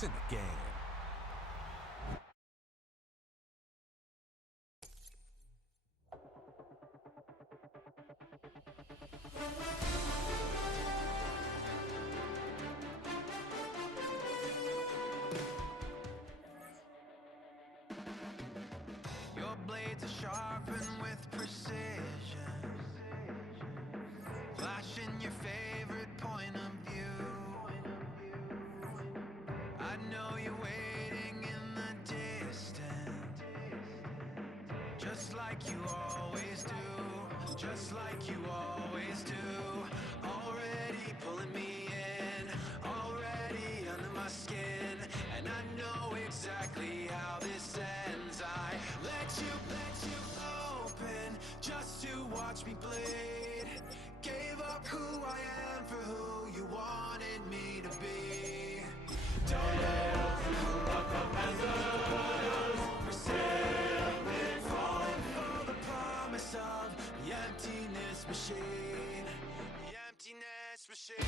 It's in the game. Your blades are sharpened with precision, flashing your favorite point of view. I know you're waiting in the distance, just like you always do, just like you always do. Already pulling me in, already under my skin, and I know exactly how this ends. I let you open just to watch me bleed. Gave up who I am for who you wanted me to be. Don't let who I come for sailing, falling for the promise of the emptiness machine. The emptiness machine.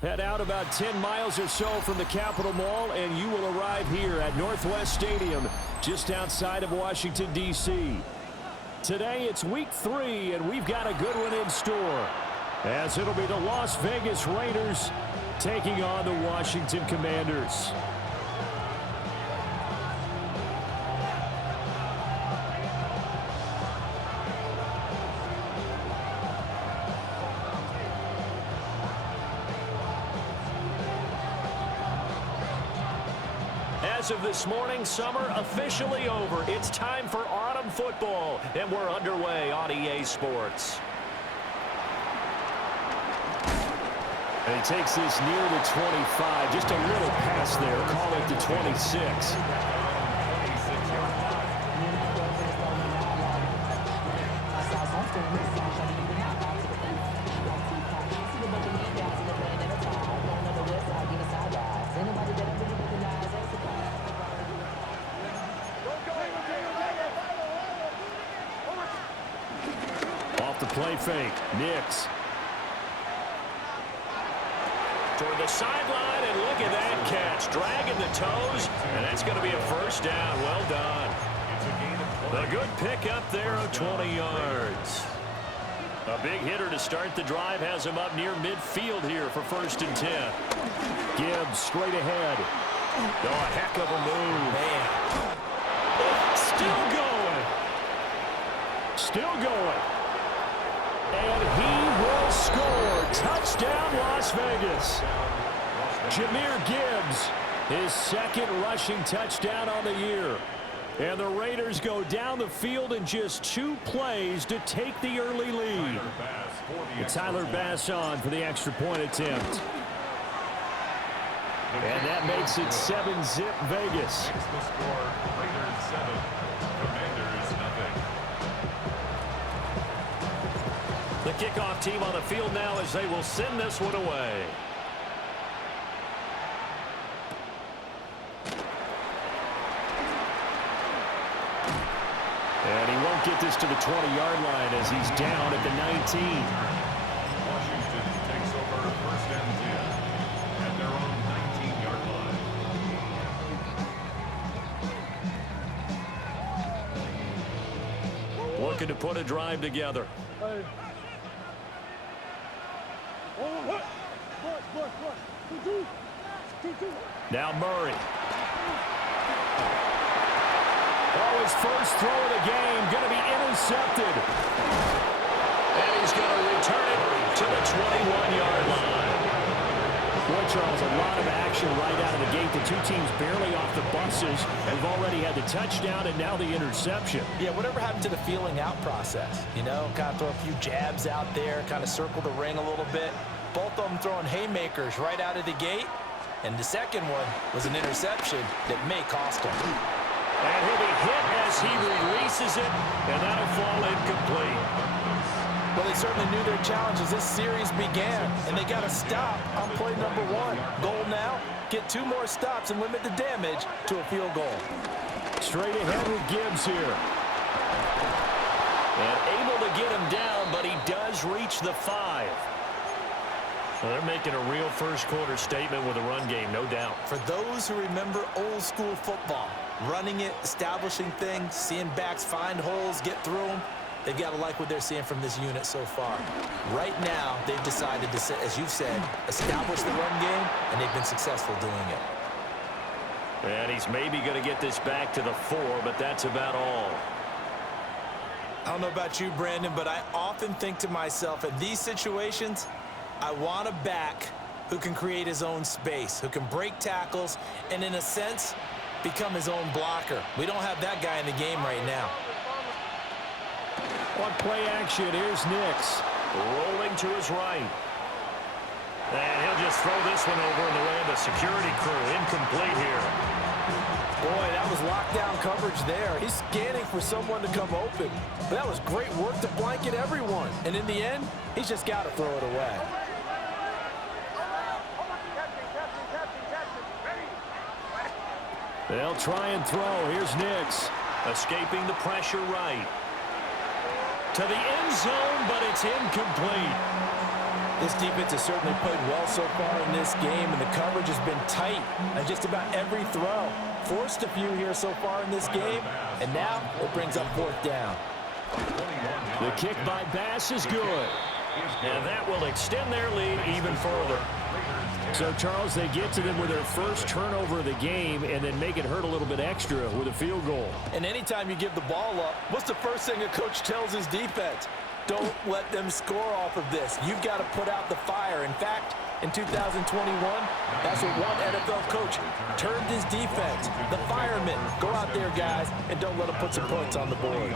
Head out about 10 miles or so from the Capitol Mall, and you will arrive here at Northwest Stadium, just outside of Washington, D.C. Today, it's Week 3, and we've got a good one in store, as it'll be the Las Vegas Raiders taking on the Washington Commanders. As of this morning, summer officially over. It's time for autumn football, and we're underway on EA Sports. And he takes this near the 25. Just a little pass there. Call it the 26. Off the play fake. Nix. Toward the sideline, and look at that catch. Dragging the toes, and that's going to be a first down. Well done. A good pickup there of 20 yards. A big hitter to start the drive has him up near midfield here for 1st and 10. Gibbs straight ahead. Oh, a heck of a move. Man. Still going. Still going. And he will score. Touchdown, Las Vegas. Jahmyr Gibbs, his 2nd rushing touchdown on the year. And the Raiders go down the field in just 2 plays to take the early lead. Tyler Bass on for the extra point attempt. And that makes it 7-zip Vegas. Raiders 7, Commanders nothing. The kickoff team on the field now as they will send this one away. And he won't get this to the 20-yard line as he's down at the 19. Washington takes over 1st and 10 at their own 19-yard line. Looking to put a drive together. Now Murray. Oh, his first throw of the game going to be intercepted. And he's going to return it to the 21-yard line. Boy, Charles, a lot of action right out of the gate. The 2 teams barely off the buses. We've already had the touchdown and now the interception. Yeah, whatever happened to the feeling out process? You know, kind of throw a few jabs out there, kind of circle the ring a little bit. Both of them throwing haymakers right out of the gate. And the second one was an interception that may cost him. And he'll be hit as he releases it, and that'll fall incomplete. Well, they certainly knew their challenge as this series began, and they got to stop on play number 1. Goal now, get 2 more stops and limit the damage to a field goal. Straight ahead with Gibbs here. And able to get him down, but he does reach the 5. Well, they're making a real first-quarter statement with a run game, no doubt. For those who remember old-school football, running it, establishing things, seeing backs find holes, get through them, they've got to like what they're seeing from this unit so far. Right now, they've decided to, as you've said, establish the run game, and they've been successful doing it. And he's maybe going to get this back to the 4, but that's about all. I don't know about you, Brandon, but I often think to myself, in these situations, I want a back who can create his own space, who can break tackles, and in a sense, become his own blocker. We don't have that guy in the game right now. On play action, here's Nix. Rolling to his right. And he'll just throw this one over in the way of the security crew. Incomplete here. Boy, that was lockdown coverage there. He's scanning for someone to come open. But that was great work to blanket everyone. And in the end, he's just got to throw it away. They'll try and throw. Here's Nix. Escaping the pressure right. To the end zone, but it's incomplete. This defense has certainly played well so far in this game, and the coverage has been tight on just about every throw. Forced a few here so far in this game, and now it brings up 4th down. The kick by Bass is good. And that will extend their lead even further. So, Charles, they get to them with their first turnover of the game and then make it hurt a little bit extra with a field goal. And anytime you give the ball up, what's the first thing a coach tells his defense? Don't let them score off of this. You've got to put out the fire. In fact, in 2021, that's what one NFL coach termed his defense. The firemen. Go out there, guys, and don't let them put some points on the board.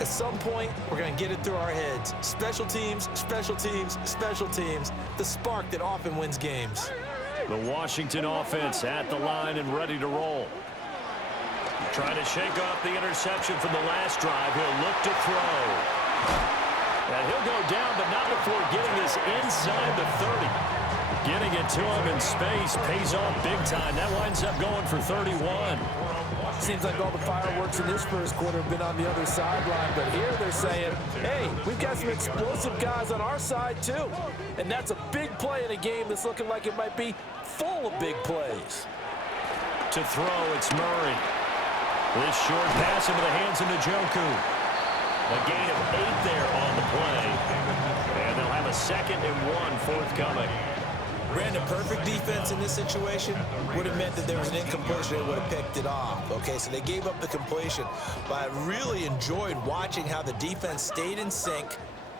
At some point, we're going to get it through our heads. Special teams, special teams, special teams. The spark that often wins games. The Washington offense at the line and ready to roll. Trying to shake off the interception from the last drive. He'll look to throw. And he'll go down, but not before getting this inside the 30. Getting it to him in space pays off big time. That winds up going for 31. Seems like all the fireworks in this first quarter have been on the other sideline, but here they're saying, hey, we've got some explosive guys on our side too. And that's a big play in a game that's looking like it might be full of big plays. To throw, it's Murray. This short pass into the hands of Njoku. A gain of 8 there on the play. And they'll have a 2nd and 1 forthcoming. Brandon, perfect defense in this situation would have meant that there was an incompletion. They would have picked it off. Okay, so they gave up the completion. But I really enjoyed watching how the defense stayed in sync,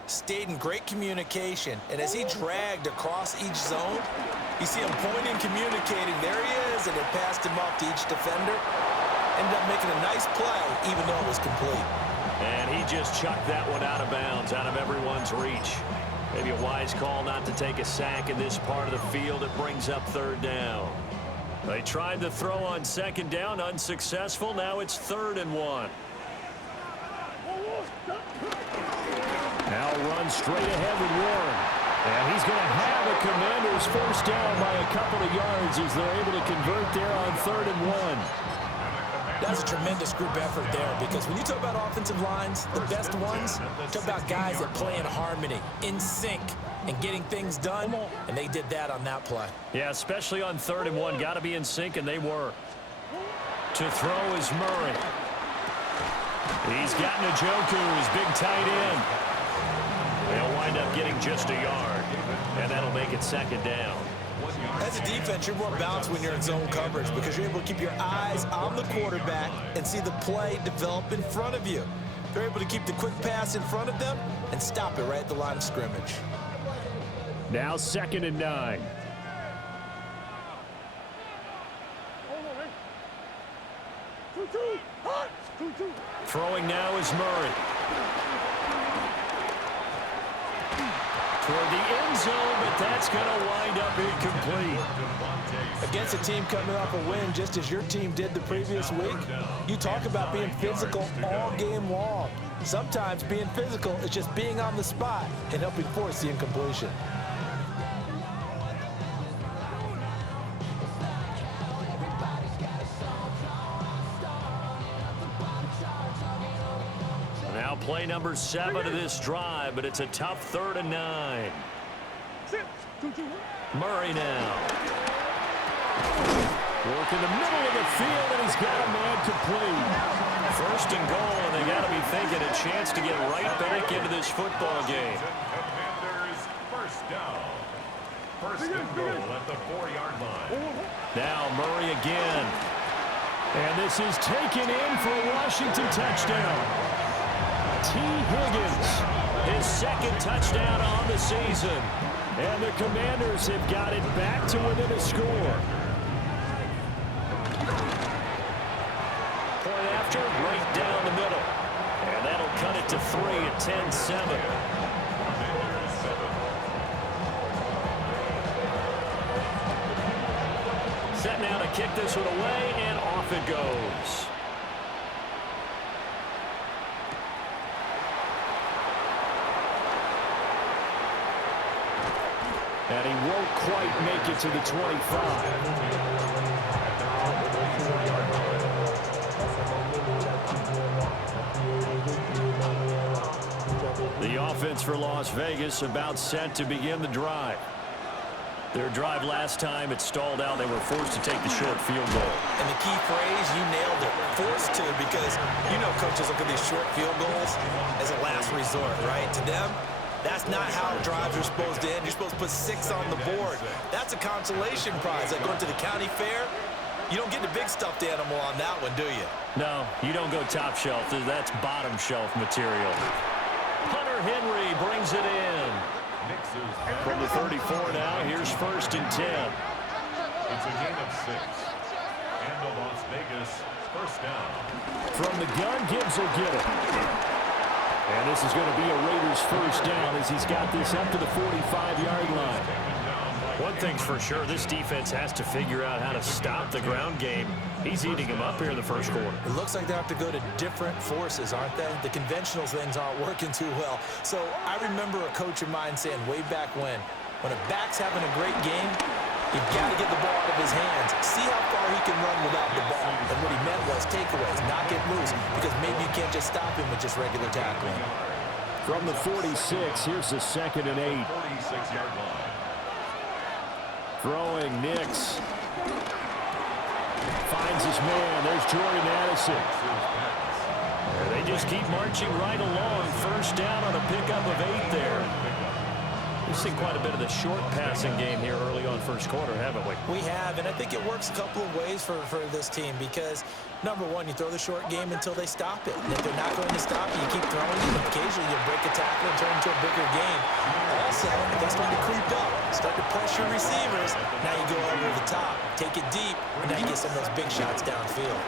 stayed in great communication. And as he dragged across each zone, you see him pointing, communicating. There he is, and it passed him off to each defender. Ended up making a nice play, even though it was complete. And he just chucked that one out of bounds, out of everyone's reach. Maybe a wise call not to take a sack in this part of the field. It brings up 3rd down. They tried to throw on 2nd down, unsuccessful. Now it's 3rd and 1. Now run straight ahead with Warren. And he's going to have a Commanders first down by a couple of yards as they're able to convert there on 3rd and 1. That's a tremendous group effort there, because when you talk about offensive lines, the best ones, talk about guys that play in harmony, in sync, and getting things done, and they did that on that play. Yeah, especially on 3rd and 1. Got to be in sync, and they were. To throw is Murray. He's got Njoku, his big tight end. They'll wind up getting just a yard, and that'll make it 2nd down. As a defense, you're more balanced when you're in zone coverage because you're able to keep your eyes on the quarterback and see the play develop in front of you. They're able to keep the quick pass in front of them and stop it right at the line of scrimmage. Now 2nd and 9. Throwing now is Murray. toward the end zone, but that's going to wind up incomplete. Against a team coming off a win just as your team did the previous week, you talk about being physical all game long. Sometimes being physical is just being on the spot and helping force the incompletion. Now play number 7 of this drive, but it's a tough 3rd and 9. Murray now. Work in the middle of the field, and he's got a man complete. 1st and goal, and they got to be thinking a chance to get right back into this football game. Commanders first down. 1st and goal at the 4-yard line. Now Murray again. And this is taken in for a Washington touchdown. T. Higgins, his 2nd touchdown on the season. And the Commanders have got it back to within a score. Point after, right down the middle. And that'll cut it to 3 at 10-7. Set now to kick this one away, and off it goes. And he won't quite make it to the 25. The offense for Las Vegas about set to begin the drive. Their drive last time, it stalled out. They were forced to take the short field goal. And the key phrase, you nailed it, forced to, because you know coaches look at these short field goals as a last resort, right? To them, that's not how drives are supposed to end. You're supposed to put 6 on the board. That's a consolation prize. Like going to the county fair, you don't get the big stuffed animal on that one, do you? No, you don't go top shelf. That's bottom shelf material. Hunter Henry brings it in. From the 34 now, here's 1st and 10. It's a gain of 6. And the Las Vegas first down. From the gun, Gibbs will get it. And this is going to be a Raiders first down as he's got this up to the 45-yard line. One thing's for sure, this defense has to figure out how to stop the ground game. He's eating him up here in the 1st quarter. It looks like they have to go to different forces, aren't they? The conventional things aren't working too well. So I remember a coach of mine saying way back when a back's having a great game, you've got to get the ball out of his hands. See how far he can run without the ball. And what he meant was takeaways, not get loose, because maybe you can't just stop him with just regular tackling. From the 46, here's the 2nd and 8. 46-yard line. Throwing, Nix. Finds his man. There's Jordan Addison. They just keep marching right along. First down on a pickup of 8 there. We've seen quite a bit of the short passing game here early on 1st quarter, haven't we? We have, and I think it works a couple of ways for this team because, number one, you throw the short game until they stop it. And if they're not going to stop it, you keep throwing it. And occasionally you'll break a tackle and turn into a bigger game. Also, if they start to creep up, start to pressure receivers, now you go over the top, take it deep, and now you get some of those big shots downfield.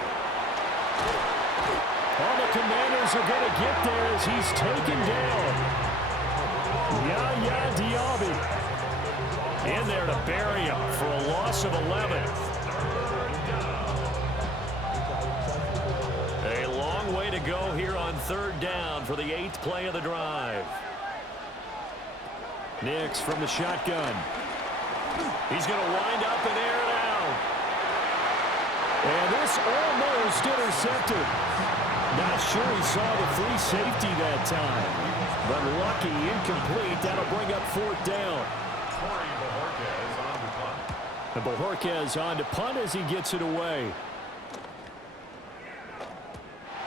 All the Commanders are going to get there as he's taken down. Yaya Diaby in there to bury him for a loss of 11. A long way to go here on 3rd down for the 8th play of the drive. Nix from the shotgun. He's going to wind up and air it out. And this almost intercepted. Not sure he saw the free safety that time. But lucky, incomplete. That'll bring up 4th down. And Bojorquez on to punt as he gets it away.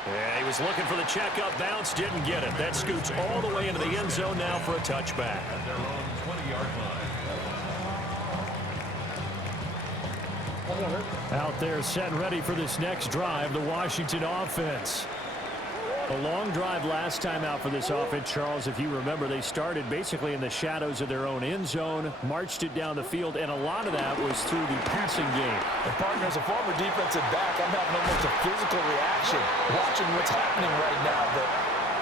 Yeah, he was looking for the checkup bounce, didn't get it. That scoots all the way into the end zone now for a touchback. At their own 20-yard line. Out there set and ready for this next drive, the Washington offense. A long drive last time out for this offense, Charles. If you remember, they started basically in the shadows of their own end zone, marched it down the field, and a lot of that was through the passing game. And partner, as a former defensive back, I'm having almost a physical reaction watching what's happening right now. But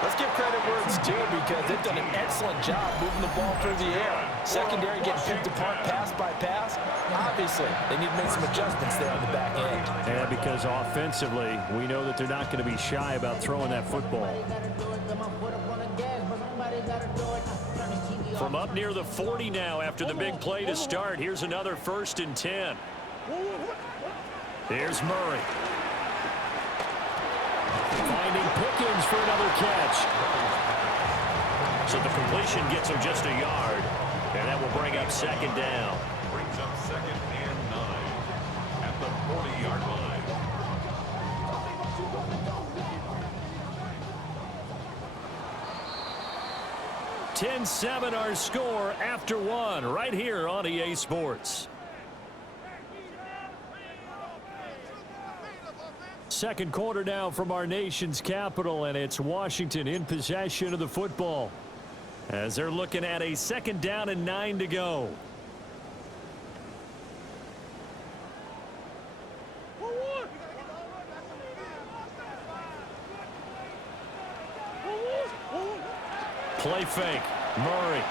Let's give credit where it's due because they've done an excellent job moving the ball through the air. Secondary getting picked apart pass by pass. Obviously, they need to make some adjustments there on the back end. And because offensively, we know that they're not going to be shy about throwing that football. From up near the 40 now after the big play to start. Here's another 1st and 10. Here's Murray. Finding Pickens for another catch. So the completion gets him just a yard. And that will bring up 2nd down. Brings up 2nd and 9 at the 40-yard line. 10-7 our score after 1 right here on EA Sports. Second quarter now from our nation's capital, and it's Washington in possession of the football as they're looking at a 2nd down and 9 to go. Play fake. Murray.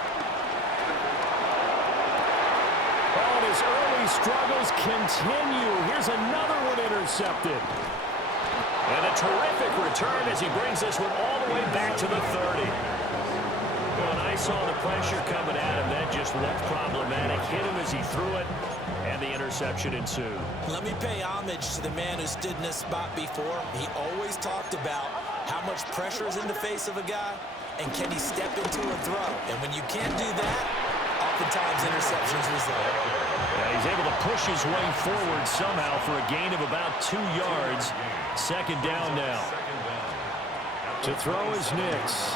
Oh, and his early struggles continue. Here's another one intercepted. And a terrific return as he brings this one all the way back to the 30. When I saw the pressure coming at him, that just looked problematic. Hit him as he threw it, and the interception ensued. Let me pay homage to the man who stood in this spot before. He always talked about how much pressure is in the face of a guy, and can he step into a throw? And when you can't do that, oftentimes interceptions result. Yeah, he's able to push his way forward somehow for a gain of about 2 yards. 2nd down now. To throw is Nix.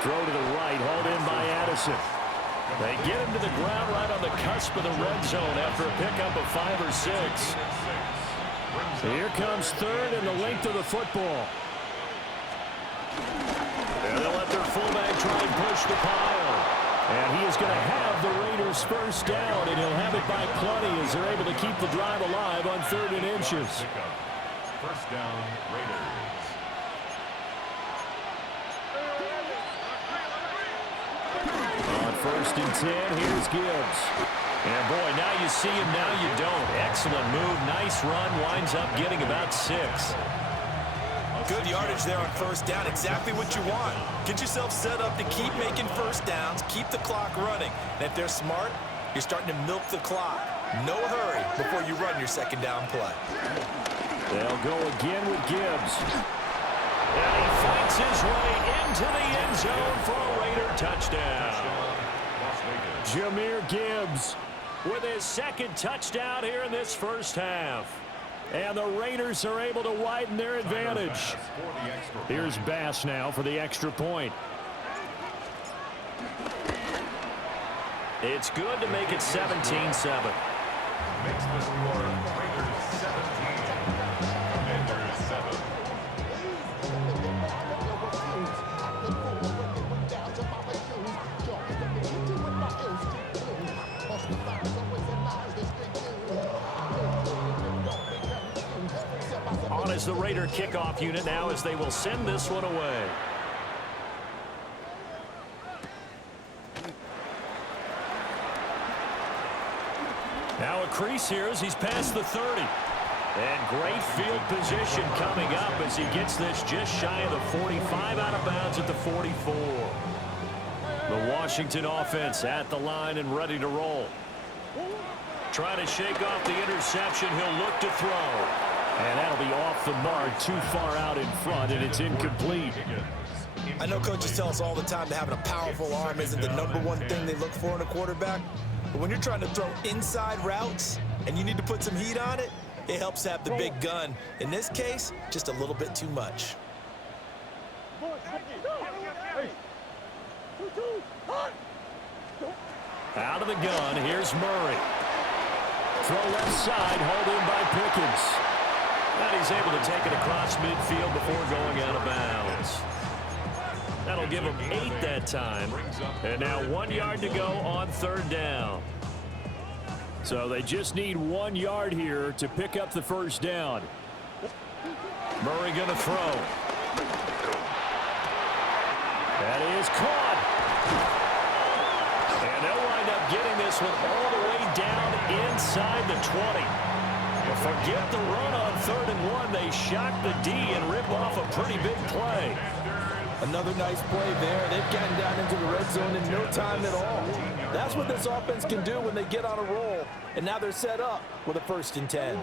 Throw to the right, hauled in by Addison. They get him to the ground right on the cusp of the red zone after a pickup of 5 or 6. Here comes 3rd and the length of the football. And they'll let their fullback try and push the pile. And he is going to have the Raiders 1st down, and he'll have it by plenty as they're able to keep the drive alive on 3rd and inches. 1st down, Raiders. On 1st and 10, here's Gibbs. And boy, now you see him, now you don't. Excellent move, nice run, winds up getting about 6. Good yardage there on 1st down. Exactly what you want. Get yourself set up to keep making 1st downs, keep the clock running. And if they're smart, you're starting to milk the clock. No hurry before you run your 2nd down play. They'll go again with Gibbs. And he fights his way into the end zone for a Raider touchdown. Jahmyr Gibbs with his 2nd touchdown here in this 1st half. And the Raiders are able to widen their advantage. Here's Bass now for the extra point. It's good to make it 17-7. Makes the score Raiders 17, Commanders 7. On is the Raider kickoff unit now as they will send this one away. Now a crease here as he's past the 30. And great field position coming up as he gets this just shy of the 45, out of bounds at the 44. The Washington offense at the line and ready to roll. Trying to shake off the interception. He'll look to throw. And that'll be off the mark, too far out in front, and it's incomplete. I know coaches tell us all the time that having a powerful arm isn't the #1 thing they look for in a quarterback. But when you're trying to throw inside routes and you need to put some heat on it, it helps to have the big gun. In this case, just a little bit too much. Out of the gun, here's Murray. Throw left side, hauled in by Pickens. And he's able to take it across midfield before going out of bounds. That'll give him 8 that time. And now 1 yard to go on 3rd down. So they just need 1 yard here to pick up the 1st down. Murray going to throw. That is caught. And they'll wind up getting this one all the way down inside the 20. Well, forget the run on 3rd and 1. They shock the D and rip off a pretty big play. Another nice play there. They've gotten down into the red zone in no time at all. That's what this offense can do when they get on a roll. And now they're set up with a 1st and 10.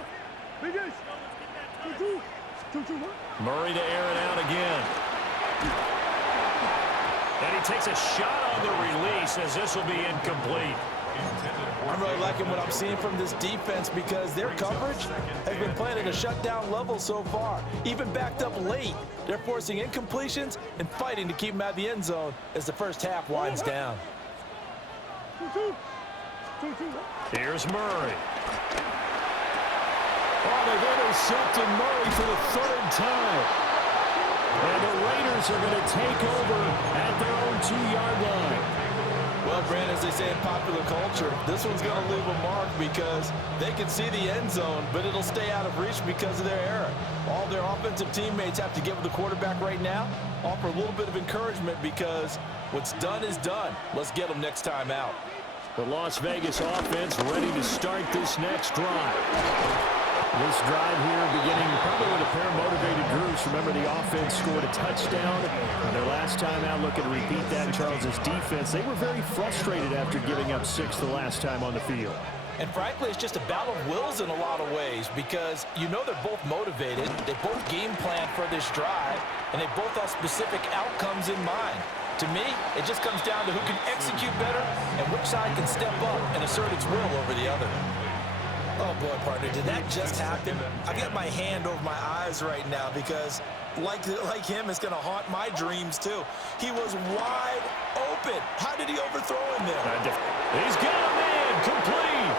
Murray to air it out again. And he takes a shot on the release as this will be incomplete. I'm really liking what I'm seeing from this defense because their coverage has been playing at a shutdown level so far. Even backed up late, they're forcing incompletions and fighting to keep them out of the end zone as the first half winds down. Here's Murray. Oh, they've intercepted Murray for the 3rd time. And the Raiders are going to take over at their own 2-yard line. Well, Brand, as they say in popular culture, this one's going to leave a mark because they can see the end zone, but it'll stay out of reach because of their error. All their offensive teammates have to give the quarterback right now, offer a little bit of encouragement because what's done is done. Let's get them next time out. The Las Vegas offense ready to start this next drive. This drive here beginning probably with a pair of motivated groups. Remember, the offense scored a touchdown. Their last time out, looking to repeat that in Charles's defense. They were very frustrated after giving up 6 the last time on the field. And frankly, it's just a battle of wills in a lot of ways because you know they're both motivated. They both game plan for this drive, and they both have specific outcomes in mind. To me, it just comes down to who can execute better and which side can step up and assert its will over the other. Oh, boy, partner, did that just happen? I've got my hand over my eyes right now because, like him, it's going to haunt my dreams, too. He was wide open. How did he overthrow him there? He's got a man complete.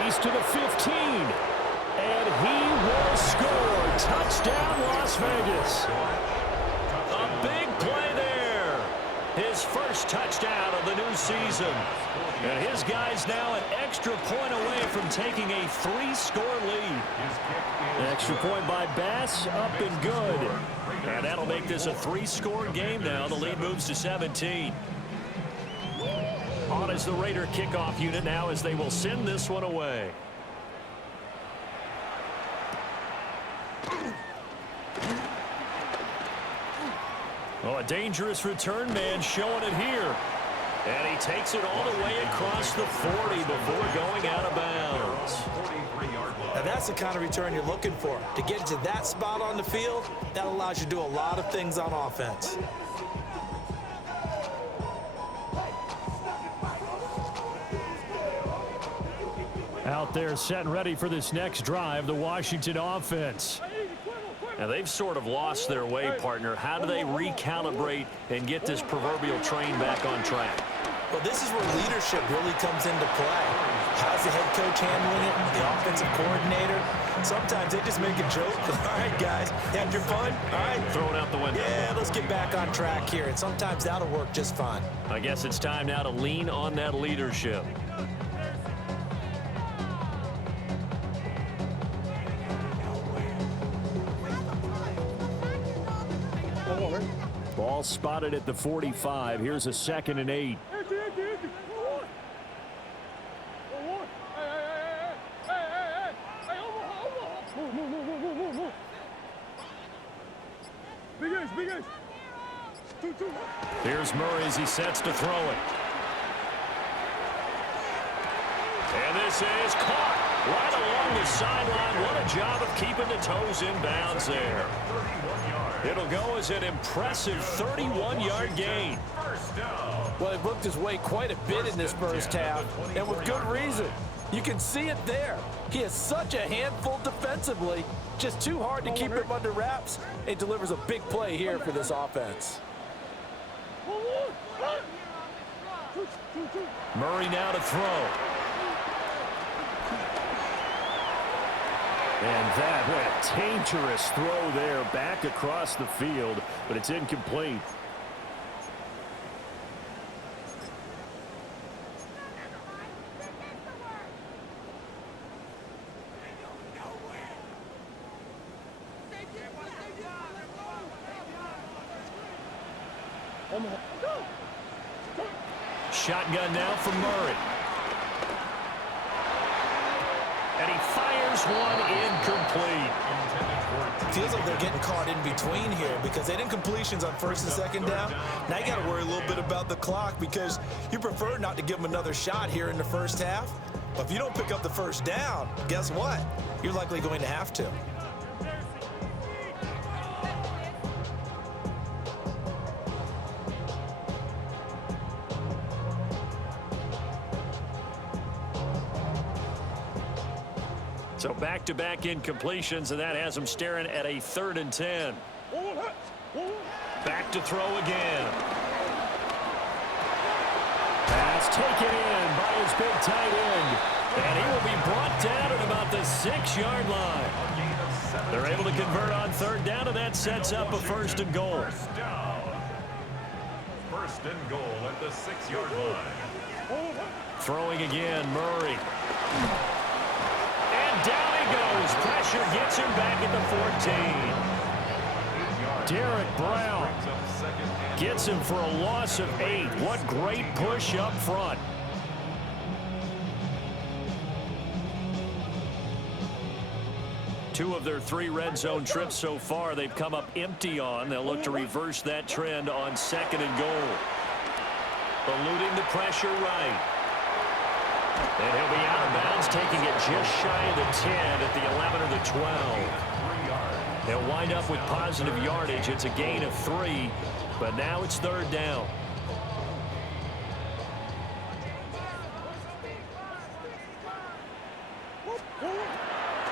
He's to the 15. And he will score. Touchdown, Las Vegas. A big play there. His first touchdown of the new season. And his guy's now an extra point away from taking a 3-score lead. An extra point by Bass, up and good. And that'll make this a 3-score game now. The lead moves to 17. On is the Raider kickoff unit now as they will send this one away. Oh, a dangerous return man showing it here. And he takes it all the way across the 40 before going out of bounds. Now that's the kind of return you're looking for. To get to that spot on the field, that allows you to do a lot of things on offense. Out there set and ready for this next drive, the Washington offense. Now, they've sort of lost their way, partner. How do they recalibrate and get this proverbial train back on track? Well, this is where leadership really comes into play. How's the head coach handling it? The offensive coordinator? Sometimes they just make a joke. All right, guys, had your fun? All right. Throw it out the window. Yeah, let's get back on track here. And sometimes that'll work just fine. I guess it's time now to lean on that leadership. Ball spotted at the 45. Here's a 2nd and 8. Here's Murray as he sets to throw it. And this is caught right along the sideline. What a job of keeping the toes in bounds there. It'll go as an impressive 31-yard gain. Well, he worked his way quite a bit in this first half, and with good reason. You can see it there. He is such a handful defensively, just too hard to keep him under wraps. It delivers a big play here for this offense. Murray now to throw. And that, what a dangerous throw there back across the field, but it's incomplete. Shotgun now from Murray. And he fires one incomplete. Feels like they're getting caught in between here because they didn't completions on first and second down. Now you got to worry a little bit about the clock because you prefer not to give them another shot here in the first half. But if you don't pick up the first down, guess what? You're likely going to have to. So back-to-back incompletions, and that has him staring at a 3rd and 10. Back to throw again. Pass taken in by his big tight end. And he will be brought down at about the 6-yard line. They're able to convert on 3rd down, and that sets up a 1st and goal. 1st and goal at the 6-yard line. Throwing again, Murray. Down he goes. Pressure gets him back at the 14. Derek Brown gets him for a loss of 8. What great push up front. Two of their 3 red zone trips so far they've come up empty on. They'll look to reverse that trend on 2nd and goal. Eluding the pressure right. And he'll be out of bounds, taking it just shy of the 10 at the 11 or the 12. They'll wind up with positive yardage. It's a gain of 3, but now it's 3rd down.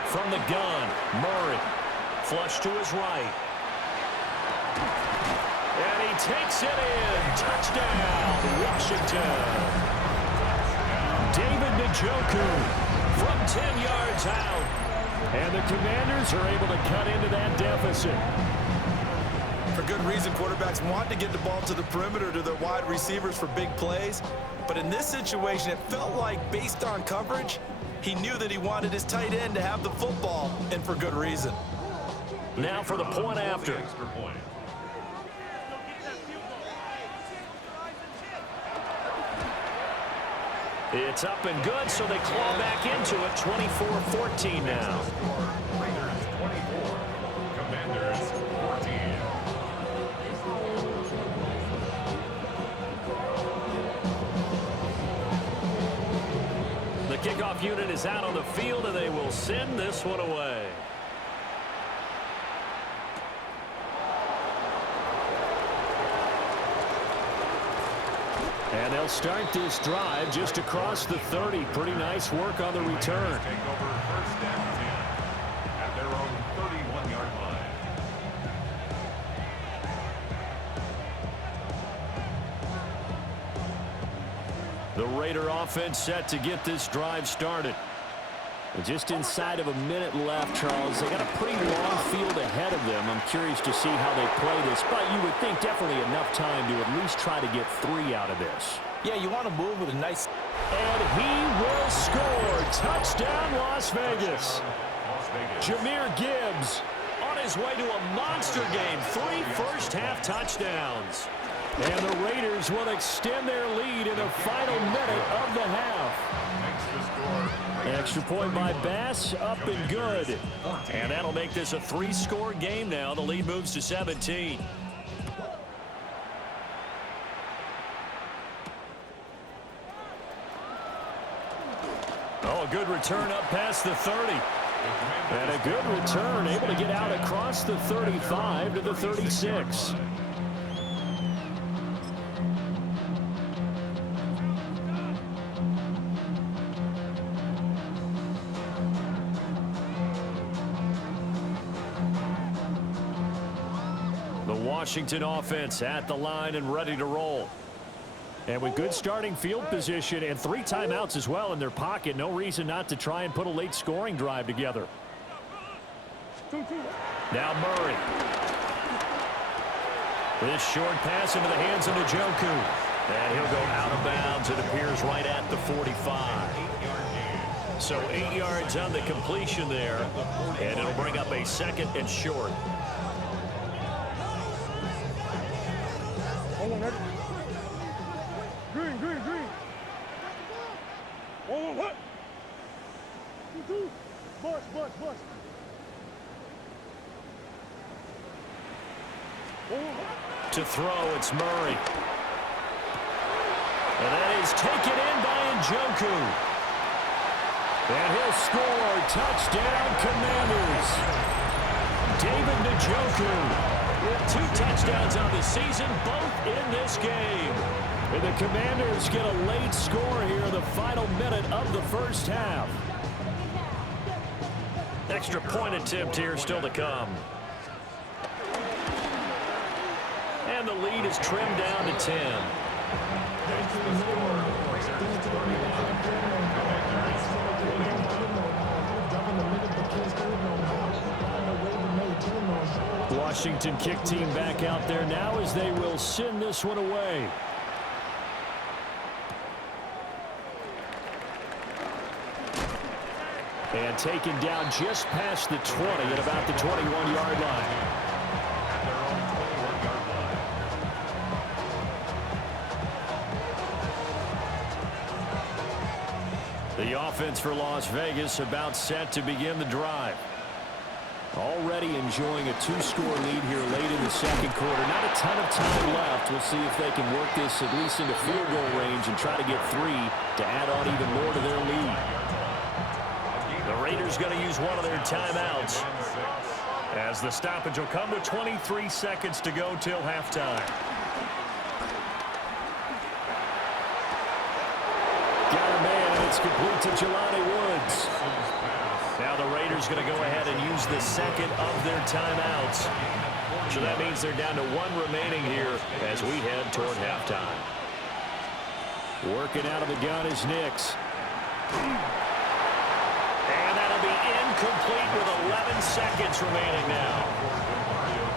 From the gun, Murray. Flush to his right. And he takes it in. Touchdown, Washington. David Njoku from 10 yards out. And the Commanders are able to cut into that deficit. For good reason, quarterbacks want to get the ball to the perimeter to their wide receivers for big plays. But in this situation, it felt like based on coverage, he knew that he wanted his tight end to have the football, and for good reason. Now for the point after. It's up and good, so they claw back into it. 24-14 now. Raiders 24, Commanders 14. The kickoff unit is out on the field, and they will send this one away. And they'll start this drive just across the 30. Pretty nice work on the return. Take over 1st and 10 at their own 31-yard line. The Raider offense set to get this drive started. And just inside of a minute left, Charles. They got a pretty long field ahead of them. I'm curious to see how they play this, but you would think definitely enough time to at least try to get 3 out of this. Yeah, you want to move with a nice... And he will score. Touchdown, Las Vegas. Jahmyr Gibbs on his way to a monster game. 3 first-half touchdowns. And the Raiders will extend their lead in the final minute of the half. Extra point by Bass, up and good. And that'll make this a 3-score game now. The lead moves to 17. Oh, a good return up past the 30. And a good return, able to get out across the 35 to the 36. The Washington offense at the line and ready to roll. And with good starting field position and 3 timeouts as well in their pocket, no reason not to try and put a late scoring drive together. Now Murray. This short pass into the hands of Njoku. And he'll go out of bounds. It appears right at the 45. So 8 yards on the completion there. And it'll bring up a 2nd and short. To throw, it's Murray. And that is taken in by Njoku. And he'll score. Touchdown, Commanders. David Njoku with 2 touchdowns on the season, both in this game. And the Commanders get a late score here in the final minute of the first half. Extra point attempt here still to come. And the lead is trimmed down to 10. Washington kick team back out there now as they will send this one away. And taken down just past the 20 at about the 21-yard line. The offense for Las Vegas about set to begin the drive. Already enjoying a 2-score lead here late in the second quarter. Not a ton of time left. We'll see if they can work this at least into field goal range and try to get 3 to add on even more to their lead. The Raiders going to use one of their timeouts as the stoppage will come with 23 seconds to go till halftime. Got a man, and it's complete to Jelani Woods. Now the Raiders going to go ahead and use the second of their timeouts. So that means they're down to 1 remaining here as we head toward halftime. Working out of the gun is Nix. And that'll be incomplete with 11 seconds remaining now.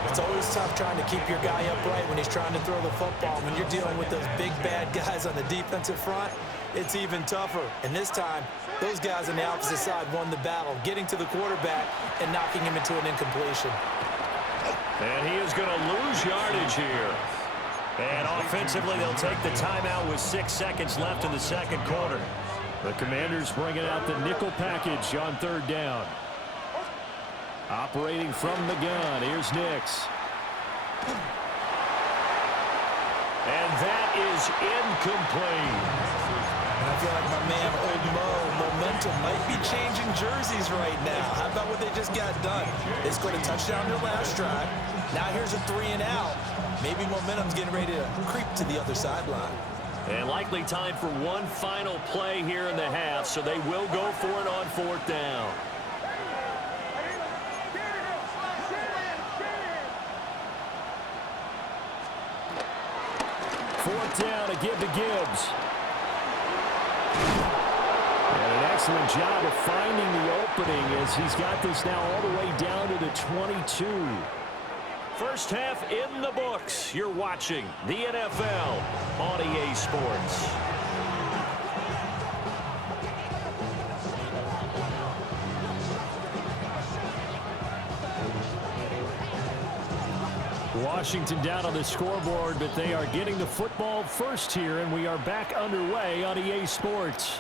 It's always tough trying to keep your guy upright when he's trying to throw the football. When you're dealing with those big, bad guys on the defensive front, it's even tougher. And this time, those guys on the opposite side won the battle, getting to the quarterback and knocking him into an incompletion. And he is going to lose yardage here. And offensively, they'll take the timeout with 6 seconds left in the second quarter. The Commanders bringing out the nickel package on 3rd down. Operating from the gun, here's Nix. And that is incomplete. And I feel like my man, Old Mo, momentum might be changing jerseys right now. How about what they just got done? They scored a touchdown their last drive. Now here's a 3 and out. Maybe momentum's getting ready to creep to the other sideline. And likely time for one final play here in the half, so they will go for it on 4th down. Fourth down to give to Gibbs. And an excellent job of finding the opening as he's got this now all the way down to the 22. First half in the books. You're watching the NFL on EA Sports. Washington down on the scoreboard, but they are getting the football first here, and we are back underway on EA Sports.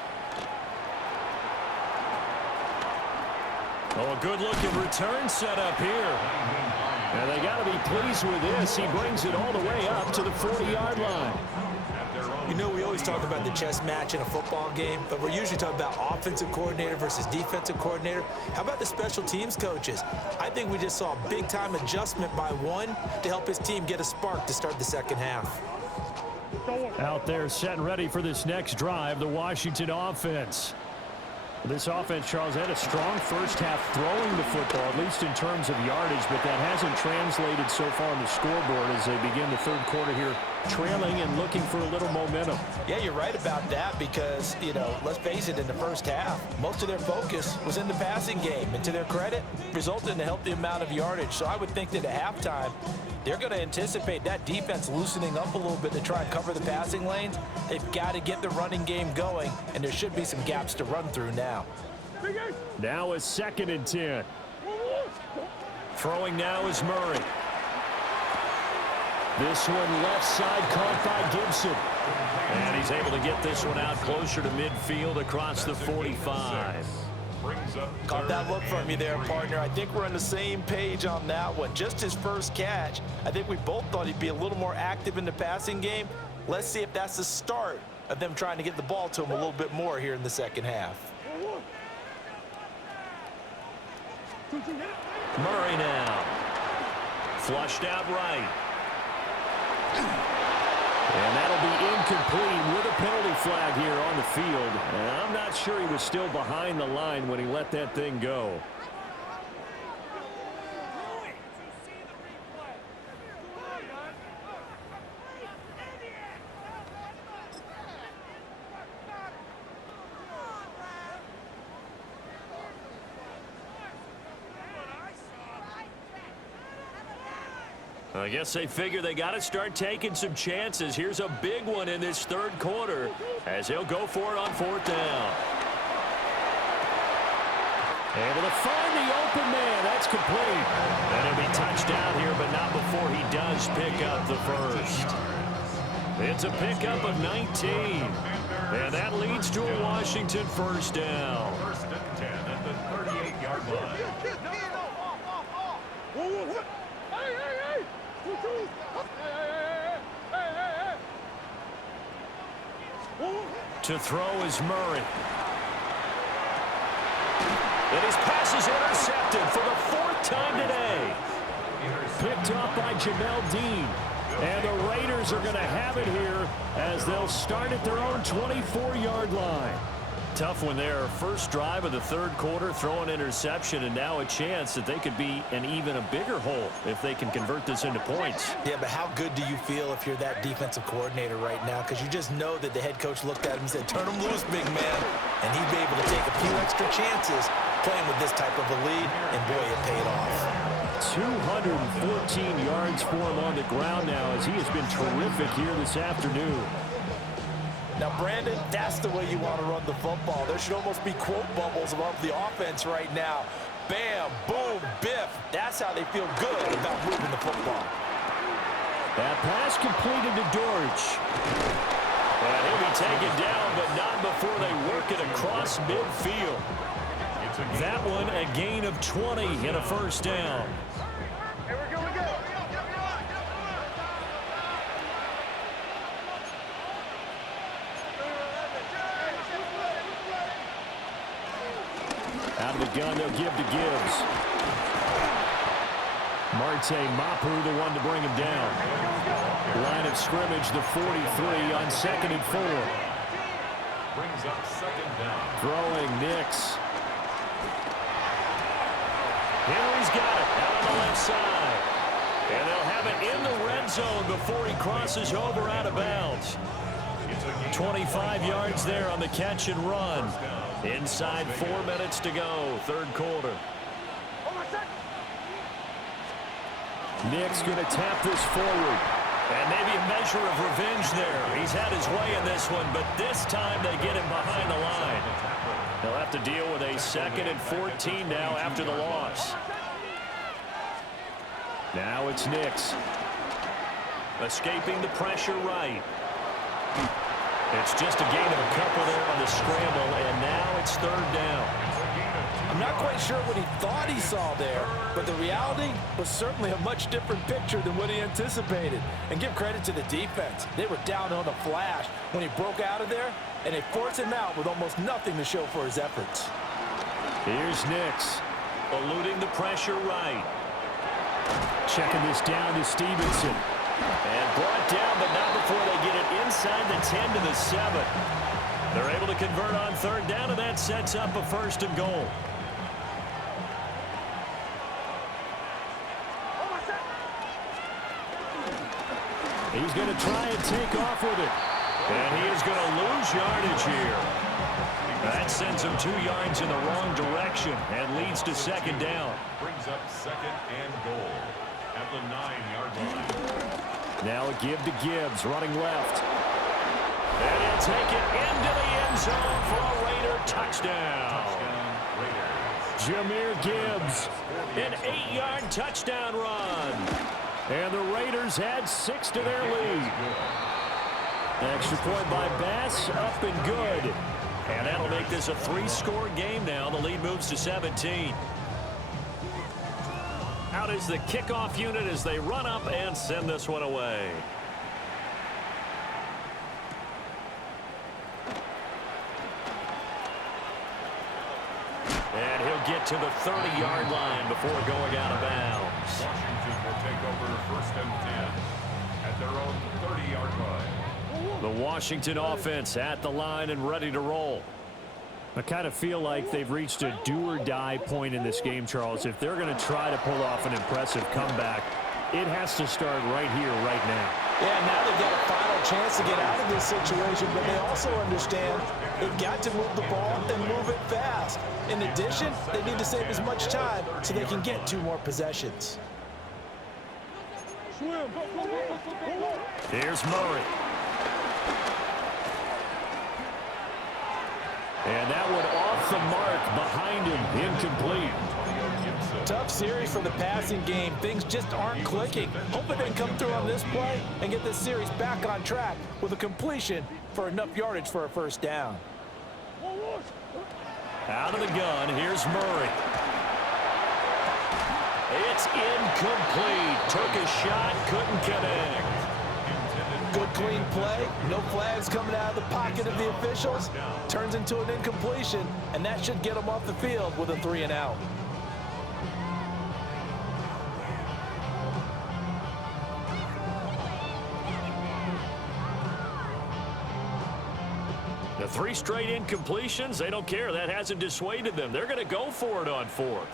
Oh, a good-looking return set up here. And they got to be pleased with this. He brings it all the way up to the 40-yard line. You know, we always talk about the chess match in a football game, but we're usually talking about offensive coordinator versus defensive coordinator. How about the special teams coaches? I think we just saw a big-time adjustment by one to help his team get a spark to start the second half. Out there set and ready for this next drive, the Washington offense. This offense, Charles, had a strong first half throwing the football, at least in terms of yardage, but that hasn't translated so far on the scoreboard as they begin the third quarter here, trailing and looking for a little momentum. Yeah, you're right about that because, you know, let's face it, in the first half, most of their focus was in the passing game. And to their credit, resulted in a healthy amount of yardage. So I would think that at halftime, they're going to anticipate that defense loosening up a little bit to try and cover the passing lanes. They've got to get the running game going, and there should be some gaps to run through now. Now is 2nd and 10. Throwing now is Murray. This one left side caught by Gibson. And he's able to get this one out closer to midfield across the 45. Caught that look from you there, partner. I think we're on the same page on that one. Just his first catch. I think we both thought he'd be a little more active in the passing game. Let's see if that's the start of them trying to get the ball to him a little bit more here in the second half. Murray now. Flushed out right. And that'll be incomplete with a penalty flag here on the field. And I'm not sure he was still behind the line when he let that thing go. I guess they figure they got to start taking some chances. Here's a big one in this third quarter as he'll go for it on fourth down. Able to find the open man. That's complete. And he'll be touched down here, but not before he does pick up the first. It's a pickup of 19. And that leads to a Washington first down. First and 10 at the 38-yard line. To throw is Murray. And his pass is intercepted for the fourth time today. Picked up by Jamel Dean. And the Raiders are going to have it here as they'll start at their own 24-yard line. Tough one there. First drive of the third quarter, throw an interception, and now a chance that they could be in even a bigger hole if they can convert this into points. Yeah, but how good do you feel if you're that defensive coordinator right now? Because you just know that the head coach looked at him and said, turn him loose, big man. And he'd be able to take a few extra chances playing with this type of a lead, and boy, it paid off. 214 yards for him on the ground now as he has been terrific here this afternoon. Now, Brandon, that's the way you want to run the football. There should almost be quote bubbles above the offense right now. Bam, boom, biff. That's how they feel good about moving the football. That pass completed to Dortch. And he'll be taken down, but not before they work it across midfield. That one a gain of 20 and a first down. Out of the gun, they'll give to Gibbs. Marte Mapu, the one to bring him down. Line of scrimmage, the 43 on 2nd and 4. Brings up second down. Throwing Nix. Henry's got it out on the left side. And they'll have it in the red zone before he crosses over out of bounds. 25 yards there on the catch and run. Inside 4 minutes to go, third quarter. Nick's going to tap this forward. And maybe a measure of revenge there. He's had his way in this one, but this time they get him behind the line. They'll have to deal with a 2nd and 14 now after the loss. Now it's Nix. Escaping the pressure right. It's just a gain of a couple there on the scramble, and now it's third down. I'm not quite sure what he thought he saw there, but the reality was certainly a much different picture than what he anticipated. And give credit to the defense. They were down on the flash when he broke out of there, and they forced him out with almost nothing to show for his efforts. Here's Nix, eluding the pressure right. Checking this down to Stevenson. And brought down, but not before they get it inside the 10 to the 7. They're able to convert on third down, and that sets up a first and goal. He's going to try and take off with it. And he is going to lose yardage here. That sends him 2 yards in the wrong direction and leads to second down. Brings up second and goal at the 9-yard line. Now a give to Gibbs, running left. And he'll take it into the end zone for a Raider touchdown. Jahmyr Gibbs, an 8-yard touchdown run. And the Raiders add 6 to their lead. Extra point by Bass, up and good. And that'll make this a 3-score game now. The lead moves to 17. Out is the kickoff unit as they run up and send this one away. And he'll get to the 30-yard line before going out of bounds. Washington will take over first and 10 at their own 30-yard line. The Washington offense at the line and ready to roll. I kind of feel like they've reached a do-or-die point in this game, Charles. If they're going to try to pull off an impressive comeback, it has to start right here, right now. Yeah, now they've got a final chance to get out of this situation, but they also understand they've got to move the ball and move it fast. In addition, they need to save as much time so they can get 2 more possessions. Here's Murray. And that one off the mark behind him, incomplete. Tough series for the passing game. Things just aren't clicking. Hoping they can come through on this play and get this series back on track with a completion for enough yardage for a first down. Out of the gun, here's Murray. It's incomplete. Took a shot, couldn't connect. Good clean play. No flags coming out of the pocket of the officials. Turns into an incompletion, and that should get them off the field with a 3-and-out. The 3 straight incompletions, they don't care. That hasn't dissuaded them. They're going to go for it on 4th.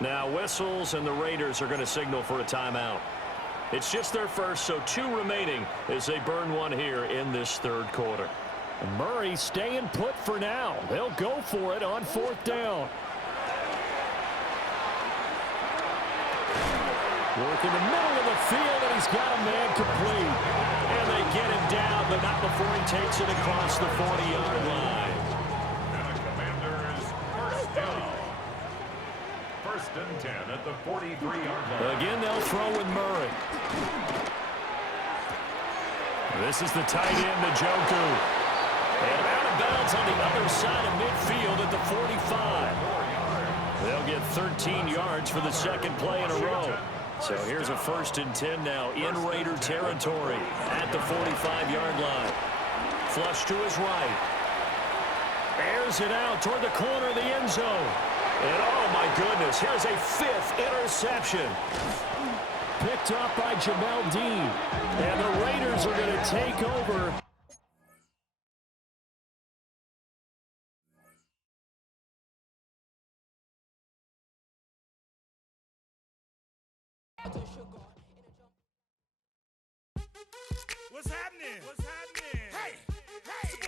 Now whistles and the Raiders are going to signal for a timeout. It's just their first, so 2 remaining as they burn one here in this 3rd quarter. And Murray staying put for now. They'll go for it on 4th down. Work in the middle of the field, and he's got a man complete. And they get him down, but not before he takes it across the 40-yard line. And a Commanders first down. First and 10 at the 43-yard line. Again, they'll throw with Murray. This is the tight end, Njoku. And out of bounds on the other side of midfield at the 45. They'll get 13 yards for the 2nd play in a row. So here's a first and 10 now in Raider territory at the 45-yard line. Flush to his right. Airs it out toward the corner of the end zone. And oh my goodness, here's a 5th interception. Picked up by Jamel Dean. And the Raiders are going to take over. What's happening?